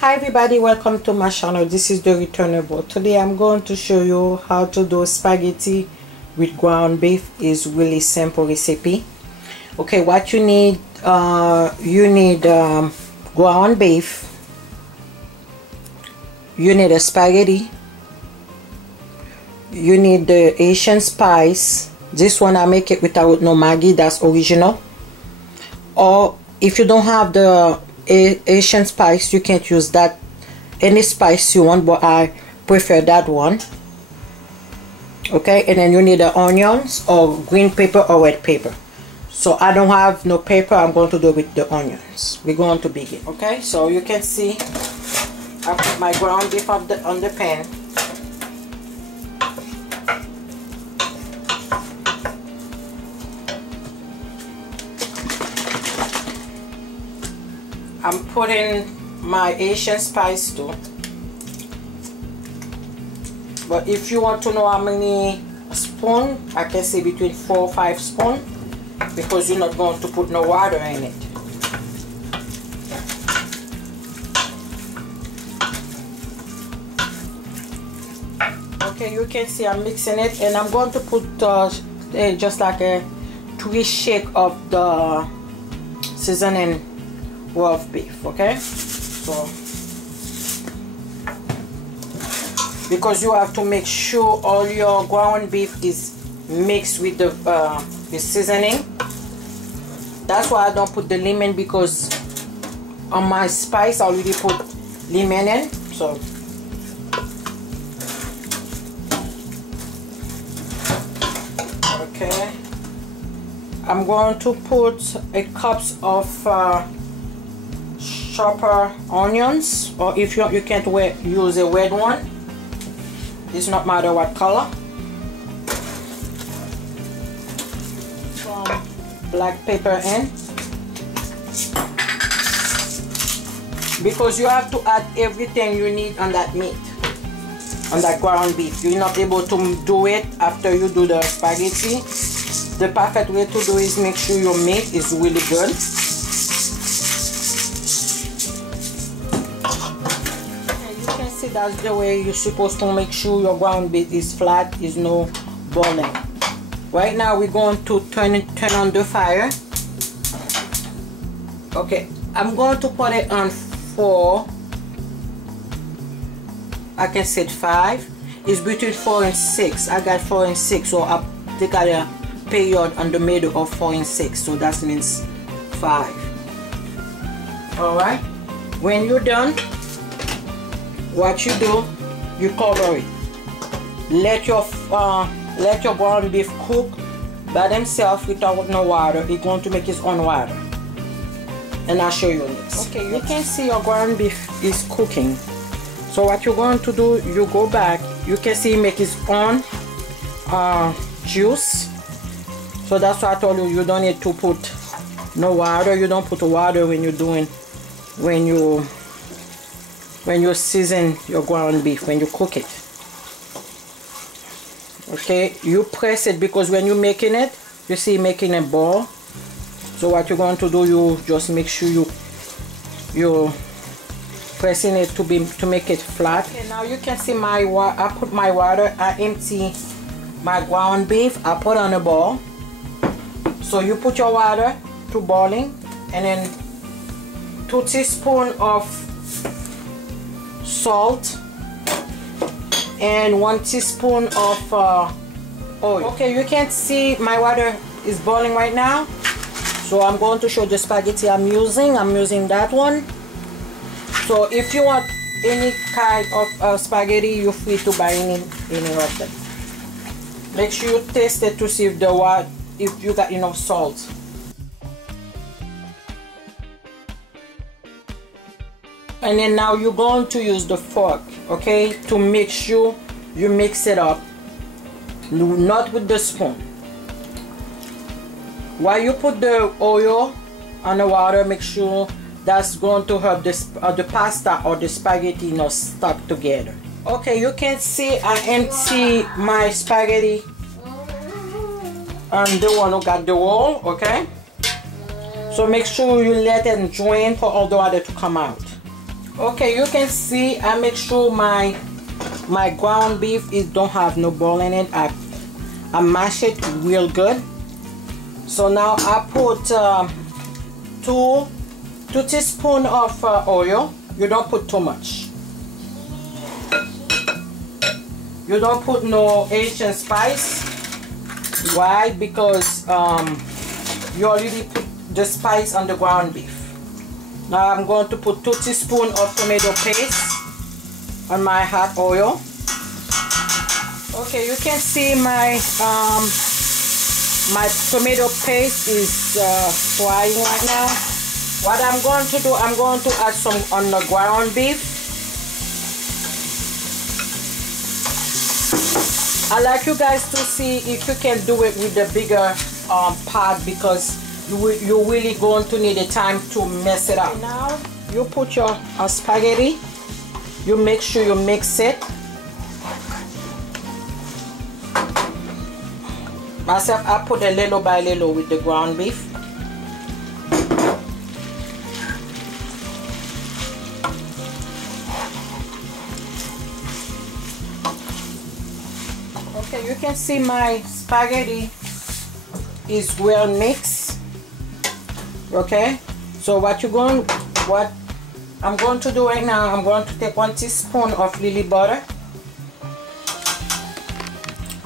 Hi everybody, welcome to my channel. This is Thereturnable. Today I'm going to show you how to do spaghetti with ground beef. Is really simple recipe. Okay, what you need, ground beef, you need a spaghetti, you need the Asian spice. This one I make it without no Maggi, that's original. Or if you don't have the Asian spice, you can't use that, any spice you want, but I prefer that one. Okay, and then you need the onions or green pepper or red pepper. So I don't have no pepper, I'm going to do with the onions. We're going to begin. Okay, so you can see I put my ground beef on the pan. I'm putting my Asian spice too. But if you want to know how many spoons, I can say between 4 or 5 spoons, because you're not going to put no water in it. Okay, you can see I'm mixing it, and I'm going to put just like a 3 shake of the seasoning of beef. Okay, so because you have to make sure all your ground beef is mixed with the seasoning. That's why I don't put the lemon, because on my spice I already put lemon in. So okay, I'm going to put a cup of chopper onions, or if you can't use a red one, it's not matter what color. Some black pepper in, because you have to add everything you need on that meat, on that ground beef. You're not able to do it after you do the spaghetti. The perfect way to do is make sure your meat is really good. That's the way you're supposed to make sure your ground beef is flat, is no boiling. Right now we're going to turn on the fire. Okay, I'm going to put it on 4. I can set 5. It's between 4 and 6. I got 4 and 6, so I take out a period on the middle of 4 and 6, so that means 5. Alright, when you're done, what you do, you cover it. Let your ground beef cook by themselves without no water. It's going to make its own water, and I'll show you next. Okay, you can see your ground beef is cooking. So what you're going to do, you go back. You can see it make its own juice. So that's why I told you, you don't need to put no water. You don't put water when you're doing, when you season your ground beef, when you cook it. Okay, you press it, because when you're making it, you see making a ball. So what you're going to do, you just make sure you're pressing it to make it flat. Okay, now you can see I put my water. I empty my ground beef, I put on a bowl. So you put your water to boiling, and then 2 teaspoons of salt and 1 teaspoon of oil. Okay, you can see my water is boiling right now. So I'm going to show the spaghetti I'm using. I'm using that one. So if you want any kind of spaghetti, you're free to buy any of them. Make sure you taste it to see if you got enough salt. And then now you're going to use the fork, okay, to make sure you mix it up, not with the spoon. While you put the oil on the water, make sure that's going to help the pasta or the spaghetti not stuck together. Okay, you can see I empty my spaghetti on the one who got the roll, okay? So make sure you let it drain for all the water to come out. Okay, you can see I make sure my ground beef don't have no ball in it. I mash it real good. So now I put two teaspoons of oil. You don't put too much. You don't put no Asian spice. Why? Because you already put the spice on the ground beef. Now I'm going to put 2 teaspoons of tomato paste on my hot oil. Okay, you can see my my tomato paste is frying right now. What I'm going to do, I'm going to add some on the ground beef. I like you guys to see if you can do it with the bigger pot, because you're really going to need a time to mess it up. Okay, now you put your spaghetti. You make sure you mix it. Myself, I put a little by little with the ground beef. Okay, you can see my spaghetti is well mixed. Okay, so what I'm going to do right now, I'm going to take 1 teaspoon of lily butter.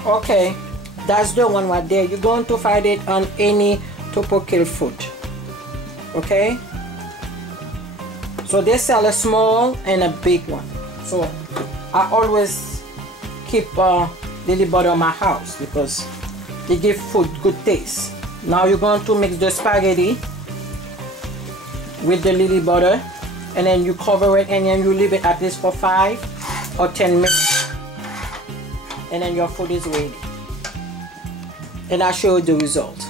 Okay, that's the one right there. You're going to find it on any Tupperware food. Okay, so they sell a small and a big one, so I always keep lily butter in my house because they give food good taste. Now you're going to mix the spaghetti with the lily butter, and then you cover it, and then you leave it at least for 5 or 10 minutes, and then your food is ready. And I'll show you the result.